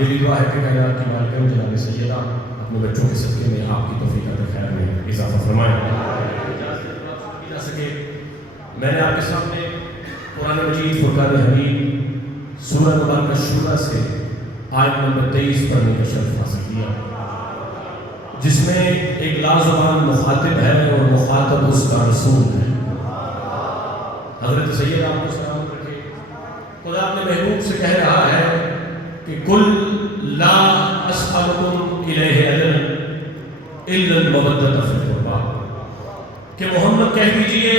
دلی دعا ہے کہ کائنات کی مالکہ جناب سیدہ اپنے بچوں کے صدقے میں آپ کی توفیق عطا خیر میں اضافہ فرمائیں۔ نہ سکے میں نے آپ کے سامنے قرآن مجید فرقان حمید سورہ مبارکہ شورى سے آیت نمبر 23 پڑھنے کا شرف حاصل کیا، جس میں ایک لازوال مخاطب ہے اور مخاطب اس کا رسول ہے۔ حضرت سید آپ کو سلامت رکھے، خدا اپنے محبوب سے کہہ رہا ہے کہ قل لا اسألکم الیہ اجرا الا المودۃ فی القربیٰ، کہ محمد کہہ دیجئے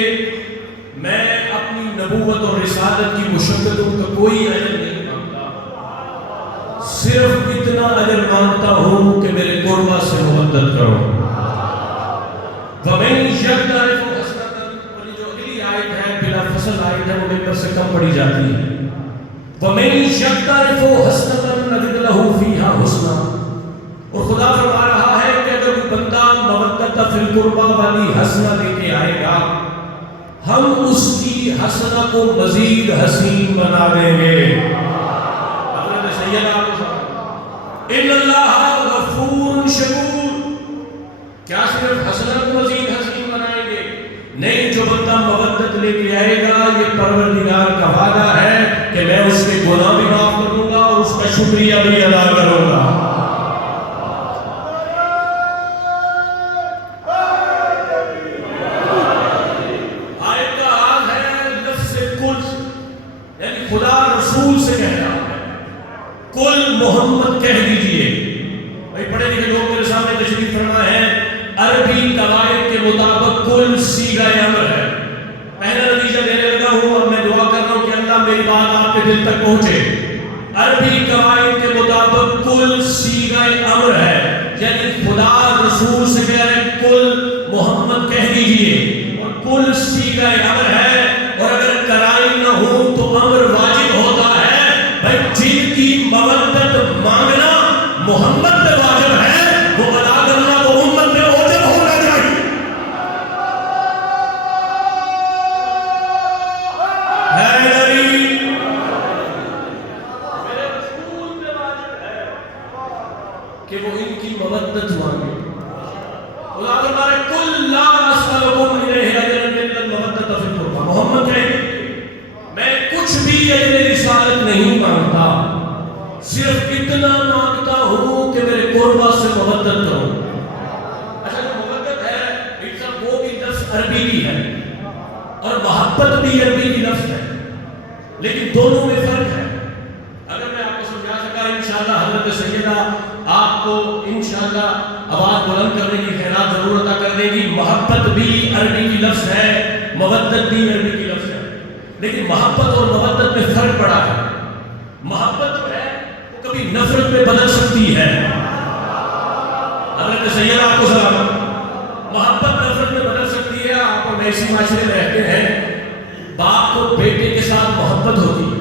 میں اپنی نبوت اور رسالت کی مشقتوں کا کوئی اجر نہیں مانگتا، صرف اتنا اجر مانگتا ہوں کہ میرے قربہ سے مودت کرو۔ وَمَن يَقْتَرِفْ حَسَنَةً، اور یہ جو اگلی آیت ہے بلا فصل آیت ہے، وہ ممبر سے کم پڑھی جاتی ہے۔ وَمَن يَقْتَرِفْ حَسَنَةً نَزِدْ لَهُ فِيهَا حُسْنًا، اور خدا فرما رہا ہے کہ اگر کوئی بندہ مودۃ فی القربیٰ والی حسنہ لے کے آئے گا، ہم اس کی حسنہ کو مزید حسین بنا دیں گے۔ حضرت سیدہ ان اللہ غفور شکور، کیا صرف حسنہ کو مزید حسین بنائیں گے؟ نہیں، جو بندہ مودت لے کے آئے گا یہ پروردگار کا وعدہ ہے کہ میں اس کے گناہ بھی معاف کر دوں گا اور اس کا شکریہ بھی ادا کروں گا۔ آیت کا حال ہے لفظ کل، یعنی خدا رسول سے کہہ رہا ہے کل محمد کہہ دیجئے۔ بھائی پڑھے لکھے لوگ میرے سامنے تشریف فرما ہے، عربی قواعد کے مطابق کل صیغہ امر ہے۔ پہلا نتیجہ دینے لگا ہوں اور میں دعا کر رہا ہوں کہ اللہ میری بات آپ کے دل تک پہنچے۔ عربی قواعد کے مطابق کل صیغہ امر ہے، یعنی خدا رسول سے کہہ رہے ہیں کل محمد کہہ دیجئے، اور کل صیغہ امر ہے، اور اگر قرائن نہ ہوں تو امر واجب ہوتا ہے۔ بھائی جن کی مودت مانگنا محمد پہ واجب ہے، وہ ادا کرنا وہ امت پہ واجب ہونا چاہیے۔ حیدری میرے رسول پہ واجب ہے کہ وہ ان کی مودت مانگے۔ خدا فرما رہے کل لا اسألکم الیہ اجرا الا المودۃ فی القربیٰ، محمد کہے میں کچھ بھی اجر رسالت نہیں مانگتا، صرف اتنا مانگتا ہوں کہ میرے قربہ سے مودت کرو۔ اچھا جو مودت ہے وہ بھی لفظ عربی بھی ہے اور محبت بھی عربی کی لفظ ہے، لیکن دونوں میں فرق ہے۔ اگر میں آپ کو سمجھا سکا انشاءاللہ حضرت سیدہ آپ کو انشاءاللہ آواز بلند کرنے کی خیرات ضرور عطا کر دے گی۔ محبت بھی عربی کی لفظ ہے، مودت بھی عربی کی لفظ ہے، لیکن محبت اور مودت میں فرق پڑا ہے۔ محبت جو ہے وہ کبھی نفرت میں بدل سکتی ہے۔ حضرت سیدہ آپ کو سلام، محبت نفرت میں بدل سکتی ہے۔ آپ اور ایسی معاشرے میں رہتے ہیں، باپ کو بیٹے کے ساتھ محبت ہوتی ہے،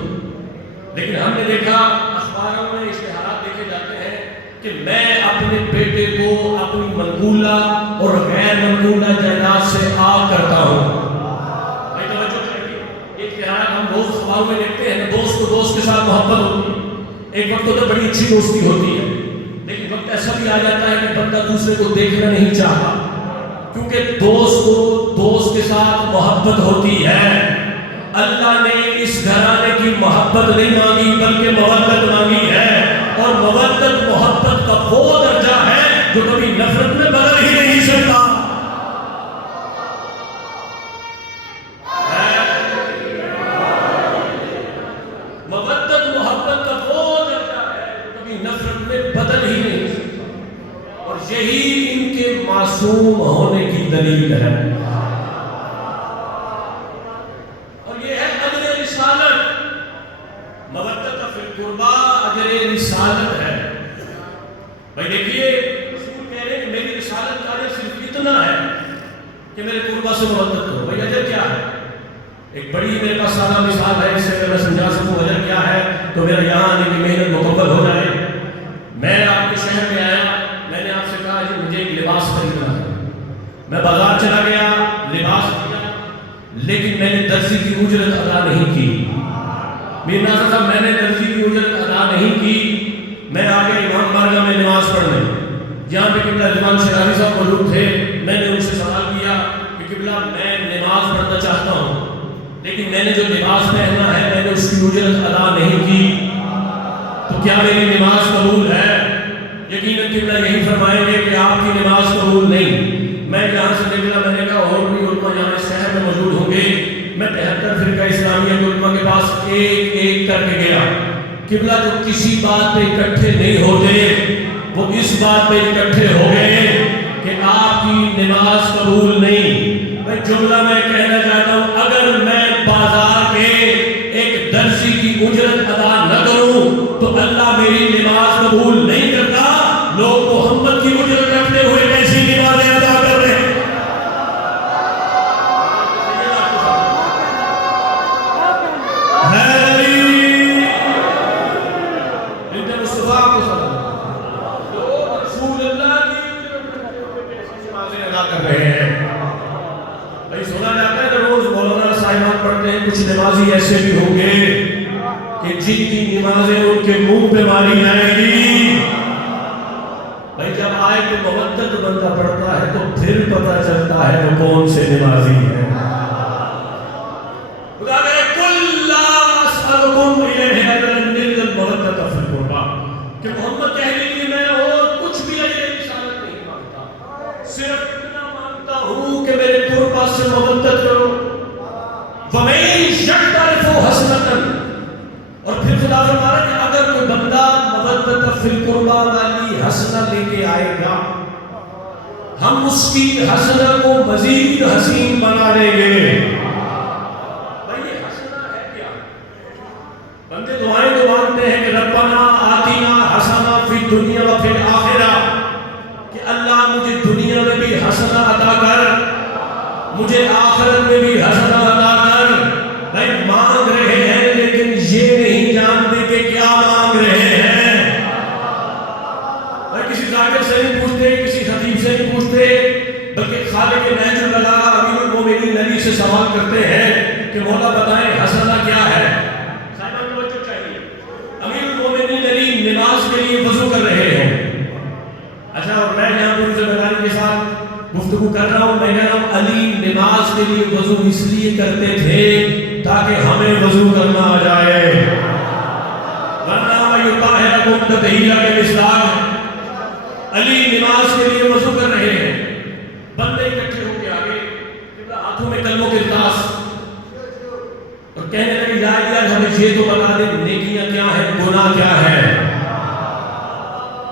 لیکن ہم نے دیکھا اخباروں میں اشتہارات دیکھے جاتے ہیں کہ میں اپنے بیٹے کو اپنی منقولہ اور غیر منقولہ جائیداد سے آگ کرتا ہوں۔ بھائی توجہ کریں، ایک اشتہار ہم روز اخباروں میں دیکھتے ہیں، دوست کو دوست کے ساتھ محبت ہوتی ہے، ایک وقت تو بڑی اچھی دوستی ہوتی ہے، لیکن وقت ایسا بھی آ جاتا ہے کہ بندہ دوسرے کو دیکھنا نہیں چاہتا، کیونکہ دوست کو دوست کے ساتھ محبت ہوتی ہے۔ اللہ نے اس گھرانے کی محبت نہیں مانگی بلکہ مودت مانگی ہے، اور مودت محبت کا وہ درجہ ہے جو کبھی نفرت میں بدل ہی نہیں سکتا۔ مودت محبت کا وہ درجہ ہے جو کبھی نفرت میں بدل ہی نہیں سکتا، اور یہی ان کے معصوم ہونے کی دلیل ہے۔ رسالت ہے بھائی، دیکھیے رسول کہہ رہے ہیں کہ میری رسالت کا اجر صرف اتنا ہے کہ میرے قربہ سے مودت کرو۔ بھائی اجر کیا ہے؟ ایک بڑی میرے پاس سادہ مثال ہے، اس سے اگر میں سمجھا سکوں اجر کیا ہے تو میرا یہاں آنے کی محنت مکمل ہو جائے۔ میں آپ کے شہر میں آیا، میں نے آپ سے کہا کہ مجھے ایک لباس خریدنا ہے، میں بازار چلا گیا، لباس خریدا، لیکن میں نے درزی کی اجرت ادا نہیں کی۔ میر ناصر صاحب میں نے درزی کی اجرت ادا نہیں کی، میں میں نے جو لباس پہنا ہے میں نے اس کی اجرت ادا نہیں کی تو کیا میری نماز قبول ہے؟ یقیناً قبلہ یہی فرمائیں گے کہ آپ کی نماز قبول نہیں۔ میں یہاں سے نکلا، میں نے کہا اور بھی علماء یہاں اس شہر میں موجود ہوں گے، میں 73 فرقہ اسلامیہ کے علماء کے پاس ایک ایک کر کے گیا۔ قبلہ جو کسی بات پہ اکٹھے نہیں ہوتے وہ اس بات پہ اکٹھے ہو گئے کہ آپ کی نماز قبول نہیں۔ میں جملہ میں کہنا چاہتا ہوں، اگر میں بازار کے ایک درزی کی اجرت ادا نہ کروں تو اللہ میری نماز قبول نہیں کرتا۔ لوگ محمد کی اجرت رکھتے ہوئے کیسی نمازیں ادا کر رہے ہیں؟ کچھ نمازی ایسے بھی ہوں گے کہ جن کی نمازیں ان کے منہ پہ ماری جائیں گی۔ بھائی جب آیت مودت بندہ پڑھتا ہے تو پھر پتہ چلتا ہے وہ کون سے نمازی ہیں۔ خدا کرے کل لا اسألکم الیہ اجرا الا المودۃ فی القربیٰ، کہ محمد کہہ لیجیے میں اور کچھ بھی اجر رسالت نہیں مانگتا، صرف اتنا مانگتا ہوں کہ میرے قربا سے مودت کرو۔ وَمَن يَعْتَرِفُ حَسَنَةً، اور پھر خدا فرما رہا ہے کہ اگر کوئی بندہ مودت فی القربیٰ والی حسنہ لے کے آئے گا ہم اس کی حسنہ کو مزید حسین بنا دیں گے۔ بھائی یہ حسنہ ہے کیا؟ بندے دعائیں تو مانگتے ہیں کہ ربنا آتنا حسنہ فی الدنیا و فی الآخرہ، کہ اللہ مجھے دنیا میں بھی حسنہ عطا کر، مجھے آخرت میں بھی حسنہ عطا کر۔ بھائی مانگ رہے ہیں لیکن یہ نہیں جانتے کہ کیا مانگ رہے ہیں۔ بھائی کسی ذاکر سے نہیں پوچھتے، کسی خطیب سے نہیں پوچھتے، بلکہ خالق نہج البلاغہ امیر المومنین علی سے سوال کرتے ہیں کہ مولا بتائیں حسنہ کیا ہے؟ صاحبان توجہ چاہیے، امیر المومنین علی نماز کے لیے وضو کر رہے ہیں۔ اچھا، اور میں یہاں پوری ذمہ داری کے ساتھ گفتگو کر رہا ہوں، میں کہہ رہا ہوں علی نماز کے لیے وضو اس لیے کرتے تھے تاکہ ہمیں وضو کرنا آ جائے، ورنہ یطہرکم تطہیرا کے مصداق علی نماز کے لیے وضو کر رہے ہیں۔ بندے اکٹھے ہو کے آگے، ہاتھوں میں کلموں کے رتاس، اور کہنے لگے یا الہ ہمیں یہ تو بتا دے نیکیاں کیا ہیں، گناہ کیا ہے۔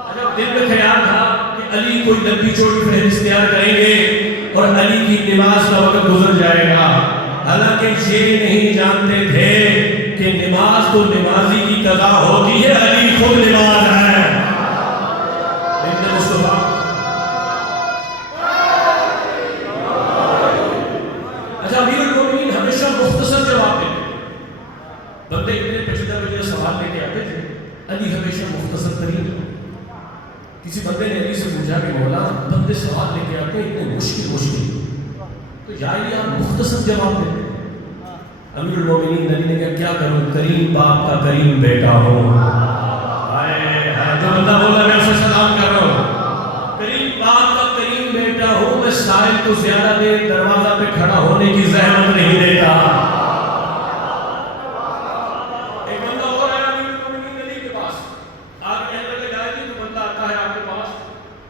اچھا، دل میں خیال تھا علی کوئی لمبی چوڑی فہرست تیار کریں گے اور علی کی نماز کا وقت گزر جائے گا، حالانکہ یہ نہیں جانتے تھے کہ نماز تو نمازی کی قضا ہوتی ہے، علی خود نماز ہے۔ اچھا، امیر المومنین ہمیشہ مختصر جواب دیتے، بندے اتنے پیچیدہ سوال لے کے آتے تھے، علی ہمیشہ مختصر ترین۔ کسی بندے نے علی سے پوچھا کہ مولا بندے سوال لے کے آتے اتنے مشکل تو یا علی آپ مختصر جواب دیتے۔ امیر المومنین علی نے کہا کیا کروں، کریم باپ کا کریم بیٹا ہوں۔ جو بندہ بولا میں اسے سلام کر رہا ہوں، کریم باپ کا کریم بیٹا ہوں، میں سائل کو زیادہ دیر دروازہ پہ کھڑا ہونے کی زحمت نہیں دیتا۔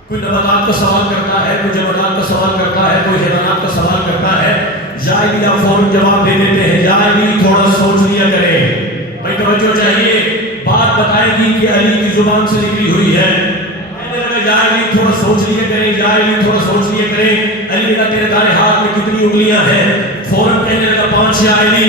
کوئی نباتات کا سوال کرتا ہے، کوئی جمادات کا سوال کرتا ہے، کوئی حیوانات کا سوال کرتا ہے، یا علی آپ فوراً جواب دے دیتے ہیں، یا علی تھوڑا سوچ لیا کریں۔ بھائی توجہ چاہیے، بات بتائے گی کہ علی کی زبان سے نکلی ہوئی ہے۔ کہنے لگا یا علی تھوڑا سوچ لیا کریں، یا علی تھوڑا سوچ لیا کریں۔ علی کا تیرے دائیں ہاتھ میں کتنی انگلیاں ہیں؟ فوراً کہنے لگا 5 یا علی۔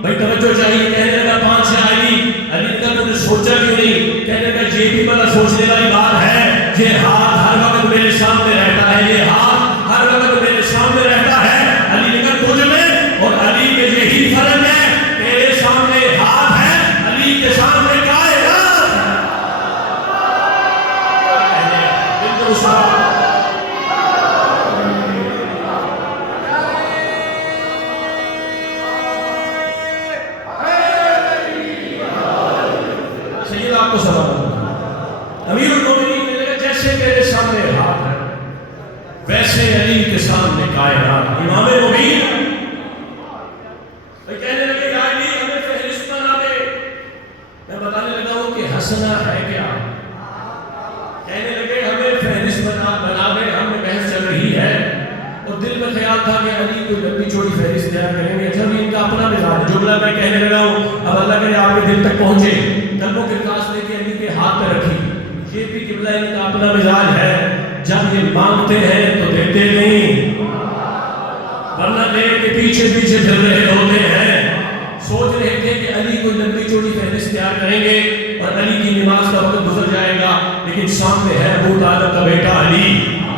بھائی توجہ چاہیے، کہنے لگا 5 یا علی۔ علی کا تم نے سوچا کیوں نہیں؟ کہنے لگا یہ بھی بڑا سوچنے والی بات ہے، یہ ہاتھ ہر وقت میرے سامنے رہتا ہے، یہ ہاتھ ہر وقت میرے سامنے رہتا ہے۔ علی نے کہا تجھ میں اور علی کے یہی فرق ہے، تیرے سامنے ہاتھ ہے، علی کے سامنے کائنات ہے۔ سید آپ کو سلام۔ امیر المومنین نے کہا جیسے میرے سامنے ہاتھ ہے ویسے علی کے سامنے کائنات۔ امام مبین کہنے حسنہ ہے کیا؟ کہنے لگے ہمیں فہرست بنا دے، ہم میں بحث چل رہی ہے، اور دل میں خیال تھا کہ علی کوئی لمبی چوڑی فہرست تیار کریں گے. اچھا بھی ان کا اپنا مزاج، جملہ میں کہنے لگا ہوں، اب اللہ کرے آپ کے دل تک پہنچے. قلبوں کے پاس لے کے علی کے ہاتھ میں رکھی. یہ بھی قبلہ ان کا اپنا مزاج ہے، جب یہ مانگتے ہیں تو دیتے نہیں، ورنہ دے کے پیچھے پیچھے پھر رہے ہوتے ہیں. سوچ رہے تھے کہ علی کوئی لمبی چوڑی فہرست تیار کریں گے اور علی کی نماز کا وقت گزر جائے گا، لیکن سامنے ہے ابو طالب کا بیٹا علی.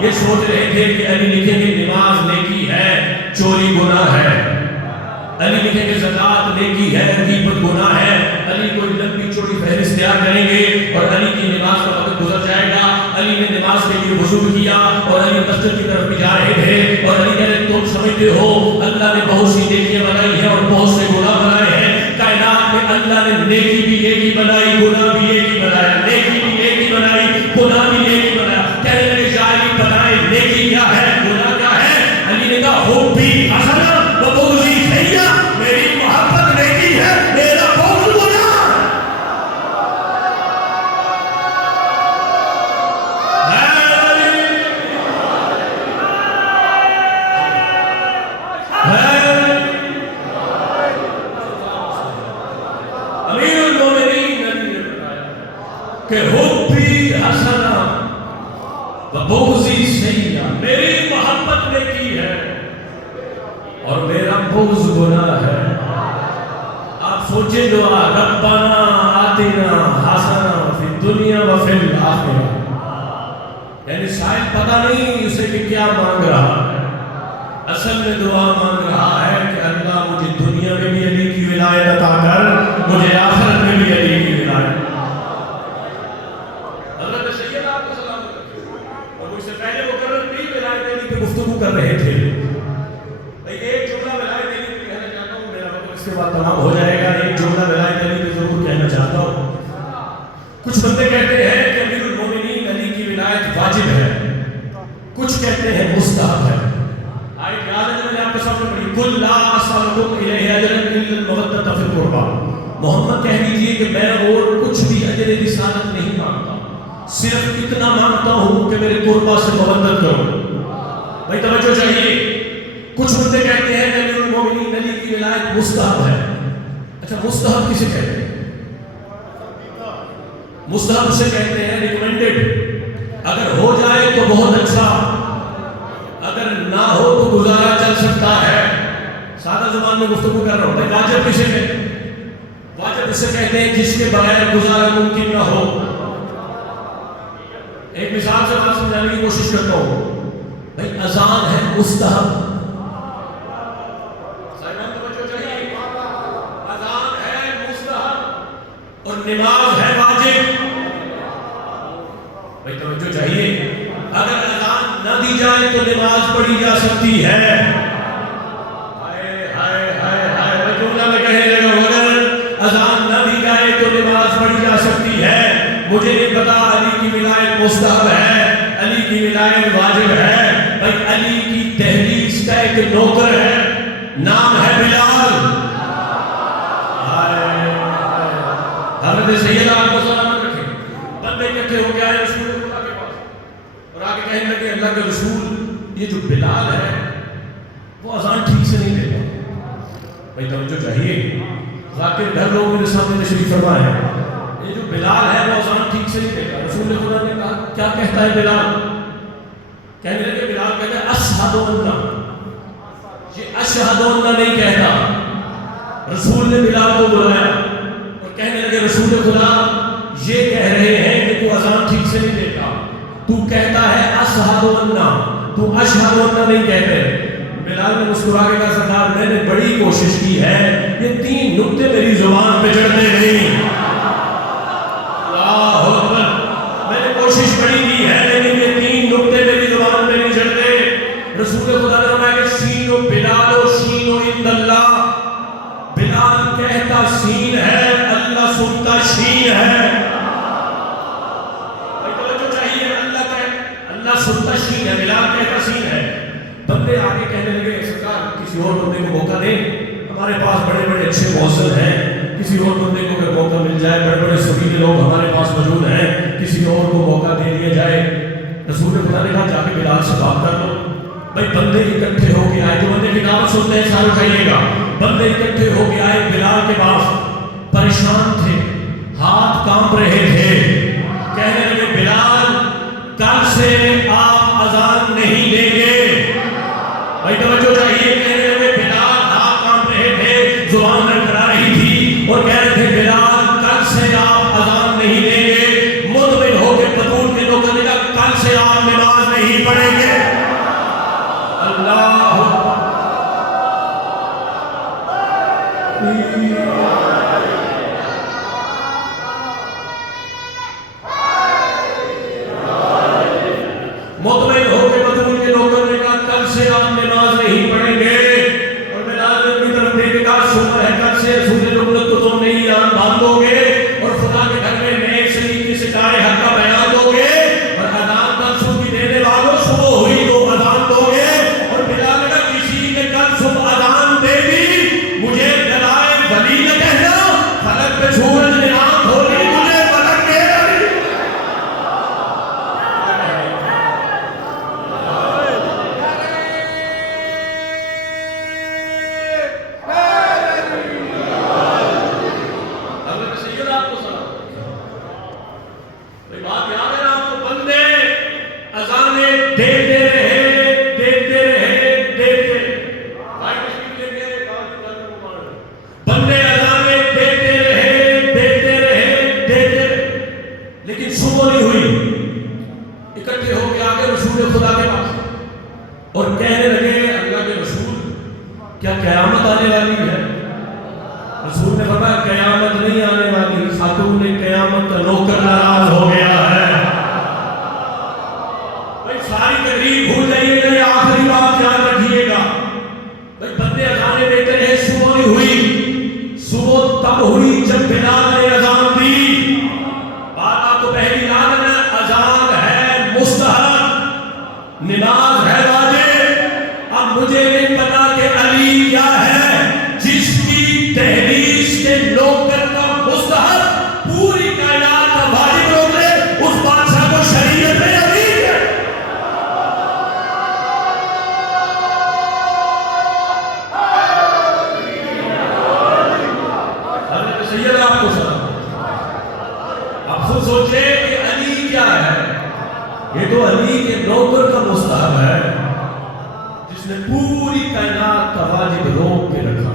یہ سوچ رہے تھے کہ علی لکھیں گے نماز نیکی ہے، چوری گناہ ہے. علی لکھیں گے زکات نیکی ہے، غیبت گناہ ہے. علی کوئی لمبی چوڑی فہرست تیار کریں گے اور علی کی نماز کا وقت گزر جائے گا. علی نے نماز کے لیے وضو کیا اور علی مسجد کی طرف بھی جا رہے تھے، اور علی کہہ رہے تم سمجھتے ہو اللہ نے بہت سی نیکیاں بنائی ہیں اور بہت سے گناہ بنائے ہیں. کائنات میں اللہ نے نیکی بھی ایک ہی بنائی، گناہ بھی ایک ہی بنایا. نیکی بھی ایک ہی بنائی، گناہ بھی ایک ہی بنایا. کہنے لگے جاہلی بتائیں نیکی کیا ہے، گناہ کیا ہے؟ علی نے کہا حبی حسنہ و بغضی سیئہ، میری محبت نیکی ہے، میرا بغض گناہ. امیر المومنین نبی نے بتایا کہ حبی حسنہ و بغضی سیئہ، میری محبت نیکی ہے اور میرا بغض گناہ ہے. آپ سوچیں دعا ربنا آتنا حسنہ فی الدنیا و فی الآخرہ، یعنی شاید پتہ نہیں اسے کہ کیا مانگ رہا ہے، اصل میں دعا مانگ رہا ہے کہ اللہ مجھے دنیا میں بھی علی کی ولایت عطا کر، مجھے آخرت میں بھی علی کی ولایت. حضرت سید آپ کو سلام علیکم، اور مجھ سے پہلے وہ ولایت علی پہ گفتگو کر رہے تھے. ایک جملہ ولایت علی پہ کہنا چاہتا ہوں، میرا وقت اس کے بعد تمام ہو جائے گا. ایک جملہ ولایت علی پہ ضرور کہنا چاہتا ہوں. کچھ بندے کہتے ہیں کہ امیر المومنین علی کی ولایت واجب ہے، کچھ کہتے ہیں مستحب ہے. آیت یاد ہے جو میں نے آپ کے سامنے پڑھی، قل لا اسألکم الیہ اجرا الا المودۃ فی القربى. محمد کہہ دیجئے کہ میں اور کچھ بھی اجر رسالت نہیں مانگتا، صرف اتنا مانگتا ہوں کہ میرے قربا سے مودت کرو. بھائی توجہ چاہیے. کچھ بندے کہتے ہیں کہ امیر المومنین علی کی ولایت مستحب ہے. اچھا مستحب کسے کہتے ہیں؟ مستحب سے کہتے ہیں ریکمینڈڈ، اگر ہو جائے تو بہت اچھا، اگر نہ ہو تو گزارا چل سکتا ہے. سادہ زبان میں گفتگو کر رہا ہوں. بھائی واجب کسے کہتے ہیں؟ واجب اسے کہتے ہیں جس کے بغیر گزارا ممکن نہ ہو. ایک مثال سے بات سمجھانے کی کوشش کرتا ہوں. بھائی اذان ہے مستحب، اذان ہے مستحب اور نماز ہے واجب. بھائی توجہ چاہیے. اگر اذان نہ دی جائے تو نماز پڑھی جا سکتی ہے. اذان نہ دی جائے تو نماز پڑھی جا سکتی ہے. مجھے نہیں پتا علی کی ولایت مستحب ہے، علی کی ولایت واجب ہے. بھائی علی کی دہلیز کا ایک نوکر ہے، نام ہے بلال. حضرت سید آپ کو سلامت رکھے. بندے اکٹھے ہو کے آئے رسول اللہ کے پاس اور آگے کہنے لگے اللہ کے رسول، یہ جو بلال ہے وہ اذان ٹھیک سے نہیں دیتا. بھائی توجہ چاہیے. ذاکر گھر لوگ میرے سامنے تشریف فرما ہے. یہ جو بلال ہے وہ اذان ٹھیک سے نہیں دیتا. رسول خدا نے کہا کیا کہتا ہے بلال؟ کہنے لگے بلال کہتا ہے اشہد ان. یہ اشہد ان نہیں کہتا. رسول نے بلال کو بلایا اور کہنے لگے رسول خدا یہ کہہ رہے ہیں کہ تو اذان ٹھیک سے نہیں دیتا، تو کہتا ہے اشہد ان، تو اشہد ان نہیں کہتے. بلال نے مسکرا کے کہا سرکار میں نے بڑی کوشش کی ہے، یہ 3 نقطے میری زبان پہ چڑھتے نہیں. اللہ اکبر. میں نے کوشش بڑی کی ہے لیکن یہ 3 نقطے میری زبان پہ نہیں چڑھتے. رسول خدا نے فرمایا کہ سین و بلال و شین و عند اللہ. بلال کہتا سین ہے، اللہ سنتا شین ہے. توجہ چاہیے. اللہ سنتا شین ہے، بلال کہتا سین ہے. بندے آگے کہنے لگے سرکار کسی اور بندے کو موقع دیں، ہمارے پاس بڑے بڑے اچھے مؤذن ہیں، کسی اور بندے کو اگر موقع مل جائے، بڑے بڑے سبیلے لوگ ہمارے پاس موجود ہیں، کسی اور کو موقع دے دیا جائے، رسول خدا نے کہا جا کے بلال سے بات کر لو. بھائی بندے اکٹھے ہو کے آئے، جو بندے کی دعوت سنتے ہیں سارے اٹھائیے گا. بندے اکٹھے ہو کے آئے بلال کے پاس، پریشان تھے، ہاتھ کانپ رہے تھے، کہنے لگے بلال کل سے آپ اذان نہیں دیں گے. بھائی توجہ چاہیے. کہنے لگے بلال، ہاتھ کانپ رہے تھے، زبان لڑکھڑا رہی تھی اور کہہ رہے تھے بلال کل سے آپ اذان نہیں دیں گے. مطمئن ہو کے بطول کے لوگوں نے کہا کل سے آپ نماز نہیں پڑھیں گے. اللہ مطمئن ہو کے بطول کے لوگوں نے کہا کل سے آپ نماز نہیں پڑھیں گے. اور بلال نے اپنی طرف دیکھ کے کہا شکر ہے کل سے رسول لعنت کو تم نہیں ایمان باندھو گے اور خدا کے گھر میں نئے سلیقے سے کار حق کا بیان دو گے اور اذان کا صبح دینے والوں صبح ہوئی تو اذان دو گے. اور بلال نے کہا کسی نے کل صبح اذان دے دی مجھے دلائے ولی نہ کہنا، فلک پہ سورج نے آنکھ کھولی مجھے فلک دے دی. لیکن صبح نہیں ہوئی. اکٹھے ہو کے آگے رسول خدا کے پاس اور کہنے لگے اللہ کے رسول کیا قیامت آنے والی ہے؟ رسول نے فرمایا قیامت نہیں آنے والی، خاتون قیامت کا نوکر ناراض ہو گیا ہے. بھائی ساری تقریر بھول جائیے گا، یہ آخری بات یاد رکھیے گا. بھائی بندے اذانیں دیتے رہے، صبح نہیں ہوئی. صبح تب ہوئی جب بلال نے اذان دی. بات آپ کو پہلی یاد ہے، اذان ہے مستحب، نماز ہے واجب. اب مجھے نہیں پتا کہ علی کیا ہے جس کی تحریش کے نوکر کا مستحب پوری کائنات کا واجب روک لے، اس بادشاہ کو شریعت میں علی ہے. حضرت سید آپ کو سلام. آپ خود سوچے کہ علی کیا ہے. یہ تو علی کے نوکر کا مستحب ہے جس نے پوری کائنات کا واجب روک کے رکھا.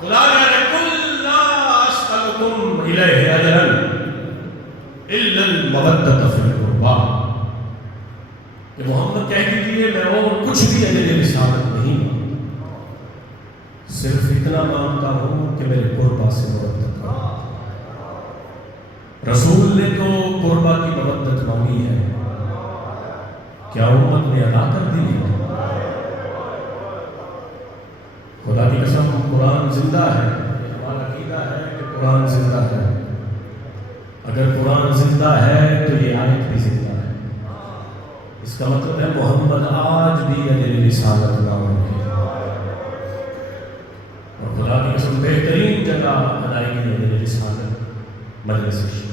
خدا نے کل لا اسألکم الیہ اجرا الا المودۃ فی القربى کہ محمد کہہ دیجیے میں اور کچھ بھی اجر رسالت نہیں مانگتا، صرف اتنا مانگتا ہوں کہ میرے قربا سے مودت کرو. رسول نے تو قربا کی مودت مانگی ہے، کیا امت نے ادا کر دی ہے؟ خدا کی قسم قرآن زندہ ہے. ہمارا عقیدہ ہے کہ قرآن زندہ ہے. اگر قرآن زندہ ہے تو یہ آیت بھی زندہ ہے. اس کا مطلب ہے محمد آج بھی اجر رسالت نہ ہوگی. اور خدا کی قسم بہترین جگہ ادائیگی اجر رسالت مجلس شیعہ.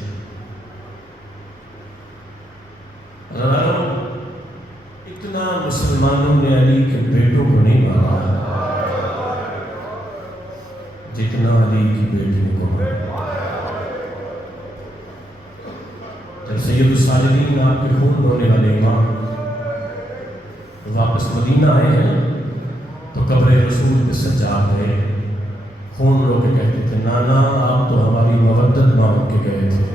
اتنا مسلمانوں نے علی کے بیٹوں کو نہیں مارا جتنا علی کی بیٹیوں کو مارا. جب سید الساجدین آپ کے خون ہونے والے امام واپس مدینہ آئے ہیں تو قبر رسول پہ سجاد گئے، خون رو کے کہتے تھے نانا آپ تو ہماری مودت مانگ کے گئے تھے.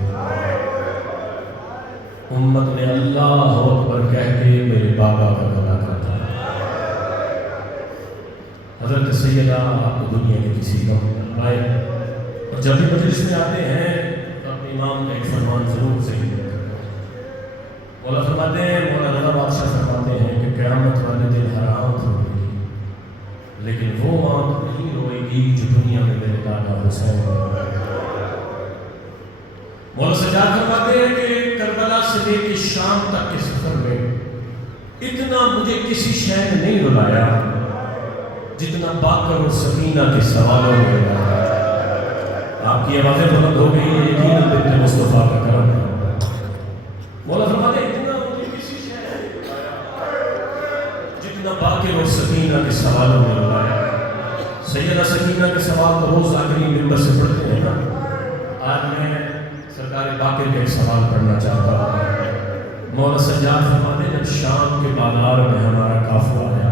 امت نے اللہ اکبر کہہ کے میرے بابا کا گلا کاٹا. حضرت سیدہ آپ کو دنیا کے کسی کم آئے اور جب بھی مجلس میں آتے ہیں تو اپنے امام کا ایک فرمان ضرور صحیح کرتے ہیں. مولا فرماتے ہیں، مولا رضا بادشاہ فرماتے ہیں کہ قیامت والے دن ہر آنکھ روئے گی لیکن وہ آنکھ نہیں روئے گی جو دنیا میں میرے دادا حسین نے. مولا سجاد فرماتے ہیں کہ کربلا سے لے کے شام تک کے سفر میں اتنا مجھے کسی شے نے نہیں رلایا جتنا باقر اور سکینہ کے سوالوں میں رلایا. آپ کی آوازیں بلند ہو گئی ہیں، یقیناً بنت مصطفیٰ کا کرم ہے۔ مولا فرماتے ہیں اتنا مجھے کسی شے نے جتنا باقر اور سکینہ کے سوالوں میں رلایا۔ سیدہ سکینہ کے سوال تو روز آخری ممبر سے پڑھتے ہیں نا، آج میں سرکار باقر کے ایک سوال پڑھنا چاہتا ہوں۔ مولا سجاد فرماتے ہیں جب شام کے بازار میں ہمارا قافلہ آیا،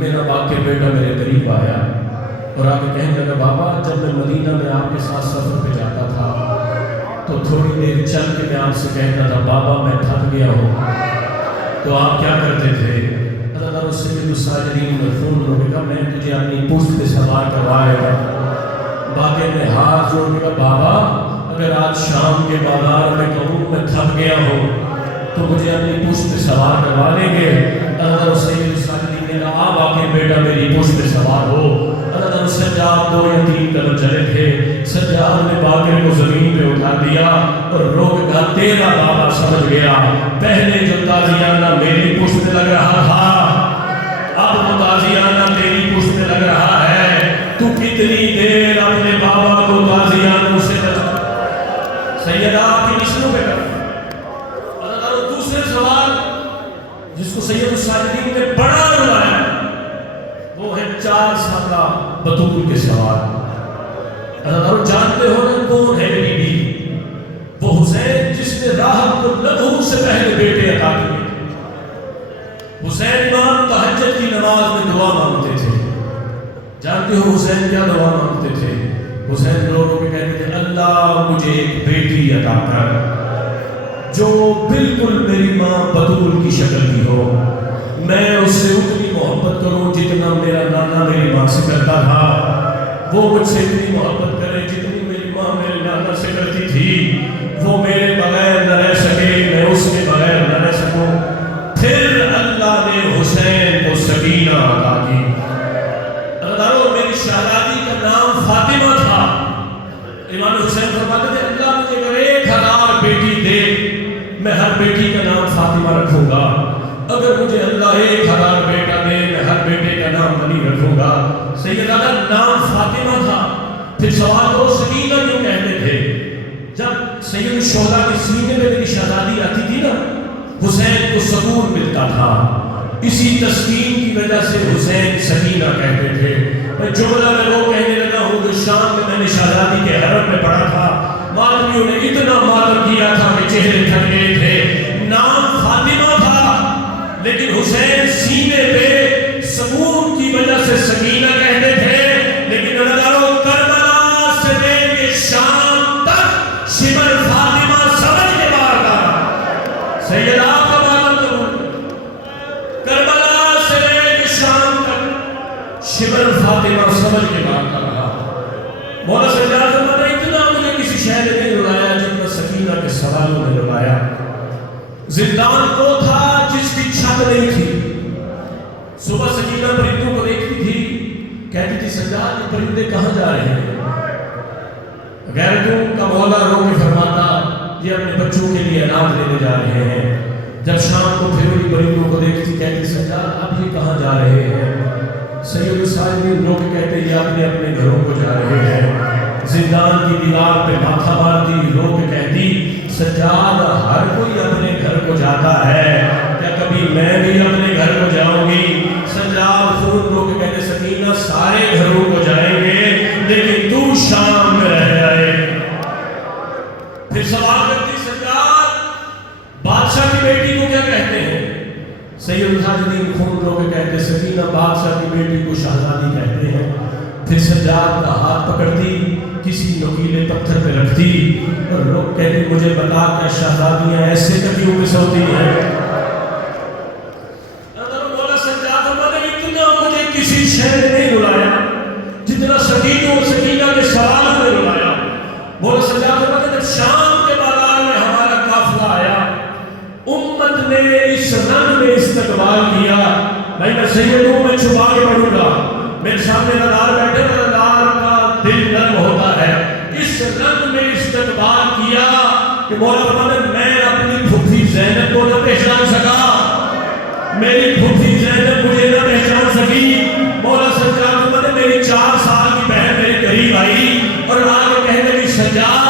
میرا باقر بیٹا میرے قریب آیا اور آ کے کہنے لگا بابا جب میں مدینہ میں آپ کے ساتھ سفر پہ جاتا تھا تو تھوڑی دیر چل کے میں آپ سے کہتا تھا بابا میں تھک گیا ہوں، تو آپ کیا کرتے تھے؟ اللہ رسول الساجدین مرحوم نے کہا میں تجھے اپنی پشت پہ سوار کروائے گا۔ باقر نے ہاتھ جوڑ کے کہا بابا اگر آج شام کے بازار میں کہوں میں تھک گیا ہوں تو مجھے اپنی پشت پہ سوار کروا لیں گے؟ اللہ رسول الساجدین نے کہا آپ باقر بیٹا میری پشت پہ سوار ہو۔ اللہ سجاد 2 یا 3 قدم چلے تھے، سجاد نے باقر کو زمین پہ اٹھا دیا اور رو کے کہا تیرا بابا سمجھ گیا، پہلے جو تازیانہ میری پشت پہ لگ رہا تھا اب وہ تازیانہ تیری پشت پہ لگ رہا ہے، تو کتنی دیر اپنے بابا کو تازیانوں سے بچا۔ سیدہ آپ کی نشنوں پہ کر اللہ دوسرے سوال جس کو سید الساجدین نے بڑا رلایا وہ ہے 4 سالہ بطول کے سوال۔ اللہ جانتے ہو نا کون ہے بی بی؟ وہ حسین جس نے راحت کو لبھوں سے پہلے بیٹے عطا کیے۔ حسین امام تہجد کی نماز میں دعا مانگتے تھے، جانتے ہو حسین کیا دعا مانگتے تھے؟ حسین رو رو کے کہتے تھے اللہ مجھے ایک بیٹی عطا کر جو بالکل میری ماں بطول کی شکل کی ہو، میں اس سے اتنی محبت کروں جتنا میرا نانا میری ماں سے کرتا تھا، وہ مجھ سے اتنی محبت کرے جتنی میری ماں میرے نانا سے کرتی تھی، وہ میرے بغیر نہ رہ سکے میں اس کے بغیر نہ رہ سکوں۔ پھر اللہ نے حسین کو سکینہ عطا کی۔ اللہ میری شہزادی کا نام فاطمہ تھا۔ امام حسین فرماتے تھے اللہ مجھے اگر 1000 بیٹی دے میں ہر بیٹی کا نام فاطمہ رکھوں گا، اگر مجھے اللہ 1000 بیٹا دے میں ہر بیٹے کا نام علی رکھوں گا۔ سیدہ کا نام فاطمہ تھا۔ پھر سوال کرو سکینہ کیوں کہتے تھے؟ جب سید الشہداء کے سینے میں میری شہزادی آتی تھی نا حسین کو سکون ملتا تھا، اسی تسکین کی وجہ سے حسین سکینہ کہتے تھے۔ میں جملہ میں وہ کہنے لگا ہوں کہ شام میں میں نے شہزادی کے حرم میں پڑھا تھا، ماتمیوں نے اتنا ماتم کیا تھا کہ چہرے تھک گئے تھے، نام فاطمہ تھا لیکن حسین سینے پہ سکون کی وجہ سے سکینہ کہتے تھے۔ لیکن نظروں کربلا سے لے کے شام تک شمر فاطمہ سمجھ کے بار کا سیدہ کا ماتم ضرور، کربلا سے لے کے شام تک شمر فاطمہ سمجھ کے بار کا رہا۔ مولا سجاد فرماتے اتنا مجھے کسی شہر نے رلایا جتنا سکینہ کے سوالوں نے رلایا۔ زندان وہ تھا جس کی چھت نہیں تھی، صبح سکینہ پرندوں کو دیکھتی تھی، کہتی تھی سجاد یہ پرندے کہاں جا رہے ہیں؟ غیرتوں کا مولا رو کے فرماتا یہ اپنے بچوں کے لیے اناج لینے جا رہے ہیں۔ جب شام کو پھر انہی پرندوں کو دیکھتی کہتی سجاد اب یہ کہاں جا رہے ہیں؟ سید الساجدین لوگ کہتے یہ اپنے اپنے گھروں کو جا رہے ہیں۔ زندان کی دیوار پہ ماتھا مارتی رو کے کہتی سجاد ہر کوئی اپنے گھر کو جاتا ہے، کیا کبھی میں بھی اپنے گھر کو جاؤں گی؟ سجاد خون رو کے کہتے سکینہ سارے گھروں کو جائیں گے لیکن تو شام میں رہ جائے۔ پھر سوال کرتی سجاد بادشاہ کی بیٹی کو کیا کہتے ہیں؟ سید الساجدین خون رو کے کہتے سکینہ بادشاہ کی بیٹی کو شہزادی کہتے ہیں۔ پھر سجاد کا ہاتھ پکڑتی کسی نوکیلے پتھر پہ رکھتی اور لوگ کہتے مجھے بتا کیا شہزادیاں ایسے تکیوں پہ سوتی ہیں؟ مولا سجاد فرماتے اتنا مجھے کسی شہر نے نہیں رلایا جتنا سکینہ کے سوالوں میں رلایا۔ مولا سجاد فرماتے جب شام کے بازار میں ہمارا قافلہ آیا امت نے اس رنگ میں استقبال کیا، میں سیدوں میں چھپا کے پڑھوں گا، میرے سامنے نادار بیٹھے نادار کا دل نرم ہوتا ہے، اس رنگ میں استقبال کیا کہ مولا فرماتے میں اپنی پھوپھی زینب کو نہ پہچان سکا، میری پھوپھی زینب مجھے نہ پہچان سکی۔ مولا سجاد فرماتے میری 4 سال کی بہن میرے قریب آئی اور سجاد